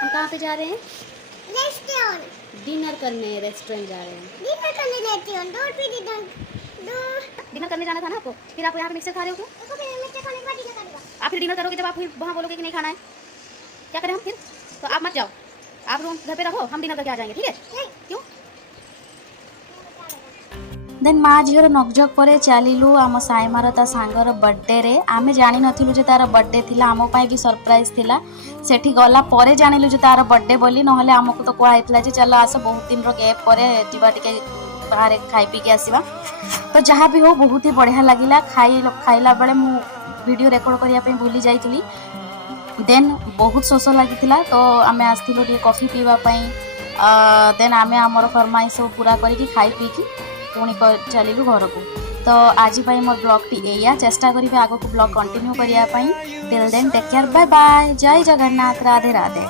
हम कहाँ पे जा रहे हैं? रेस्टोरेंट। डिनर करने रेस्टोरेंट जा रहे हैं। डिनर करने रेस्टोरेंट। दूर भी डिनर दूर। डिनर करने जाना था ना आपको, फिर आप यहाँ पे मिक्सचर खा रहे हो क्यों? देखो फिर मिर्च खाने के बाद डिनर करूंगा। आप फिर डिनर करोगे जब आप फिर वहाँ बोलोगे कि नहीं खाना है, क्या करें हम फिर? तो आप मत जाओ, आप रूम घर पे रहो, हम डिनर करके आ जाएंगे, ठीक है? क्यों? देन माँ झीर नकझक पर चलू आम साईमार ता सांगर बर्थडे रे। आमे जानी नथिलु जे तार बर्थडे थिला, आम पाई भी सरप्राइज थिला। सेठी गला परे जानिलु जे तार बर्थडे बोली, नहले आमको तो कुआ हेतला जे चलो आस बहुत दिन रो गैप परे जिबा टिके बाहर खाई पी के आसीबा। तो जहाँ भी हो बहुत ही बढ़िया लगिला। खाइला बेले मु वीडियो रिकॉर्ड करिया पे भूली जाइतली। देन बहुत शोष लगी तो आम आसलु कॉफी पीवा देन आम आमर फरमाइश सब पूरा करके खाई पी की पुणी चलू घर को। तो आज मोर ब्लॉग टी एया चेष्टा करी आगो ब्लॉग कंटिन्यू करने। Till then take care, bye bye, जय जगन्नाथ, राधे राधे।